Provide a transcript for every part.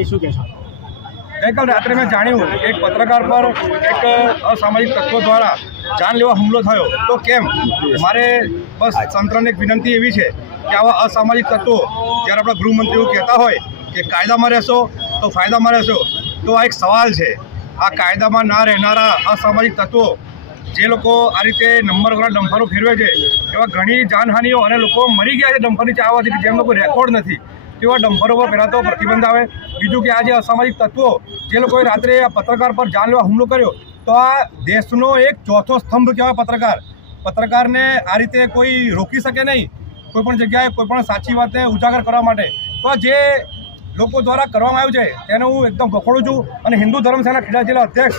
એ શું કહેશો ગઈકાલ રાત્રે મેં જાણ્યું, એક પત્રકાર પર એક અસામાજિક તત્વો દ્વારા જાનલેવા હુમલો થયો. તો કેમ? મારે બસ તંત્રને એક વિનંતી એવી છે કે આવા અસામાજિક તત્વો જ્યારે આપણા ગૃહમંત્રીઓ કહેતા હોય કે કાયદામાં રહેશો, તો ફાયદામાં રહેશો. તો આ એક સવાલ છે. આ કાયદામાં ના રહેનારા અસામાજિક તત્વો જે લોકો આ રીતે નંબરવાળા ડમ્ફરો ફેરવે છે, એવા ઘણી જાનહાનિઓ અને લોકો મરી ગયા છે ડંફરની ચાવાથી જેમ લોકો રેકોર્ડ નથી, તેવા ડમ્ફરો પર પહેલાં તો પ્રતિબંધ આવે બીજું કે આ જે અસામાજિક તત્વો, જે લોકોએ રાત્રે આ પત્રકાર પર જાનલેવા હુમલો કર્યો, તો આ દેશનો એક ચોથો સ્તંભ કહેવાય પત્રકાર. પત્રકારને આ રીતે કોઈ રોકી શકે નહીં, કોઈ પણ જગ્યાએ કોઈ પણ સાચી વાતને ઉજાગર કરવા માટે. તો જે લોકો દ્વારા કરવામાં આવ્યું છે, તેને હું એકદમ વખોડું છું અને હિન્દુ ધર્મસેના ખેડા જિલ્લા અધ્યક્ષ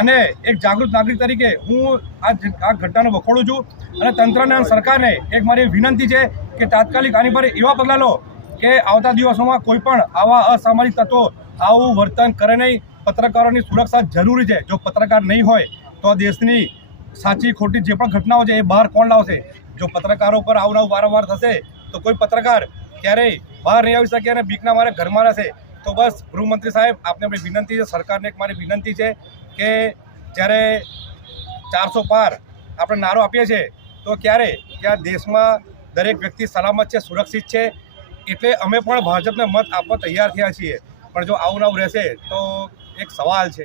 અને એક જાગૃત નાગરિક તરીકે હું આ આ ઘટનાને વખોડું છું. અને તંત્રને અને સરકારને એક મારી વિનંતી છે કે તાત્કાલિક આની પર એવા પગલાં લો કે આવતા દિવસોમાં કોઈ પણ આવા અસામાજિક તત્વો આવું વર્તન કરે નહીં. પત્રકારોની સુરક્ષા જરૂરી છે. જો પત્રકાર નહીં હોય, તો દેશની સાચી, ખોટી જે પણ ઘટનાઓ છે, એ બહાર કોણ લાવશે? જો પત્રકારો પર આવું આવું વારંવાર થશે, તો કોઈ પત્રકાર ક્યારેય બહાર નહીં આવી શકે અને બીકના મારે ઘરમાં રહેશે. તો બસ, ગૃહમંત્રી સાહેબ, આપને આપણી વિનંતી છે, સરકારને એક મારી વિનંતી છે કે જ્યારે ચારસો પાર આપણે નારો આપીએ છીએ, તો ક્યારે? કે આ દેશમાં દરેક વ્યક્તિ સલામત છે, સુરક્ષિત છે એટલે અમે પણ ભાજપને મત આપવા તૈયાર થયા છીએ. પણ જો આવું નવું રહેશે તો એક સવાલ છે.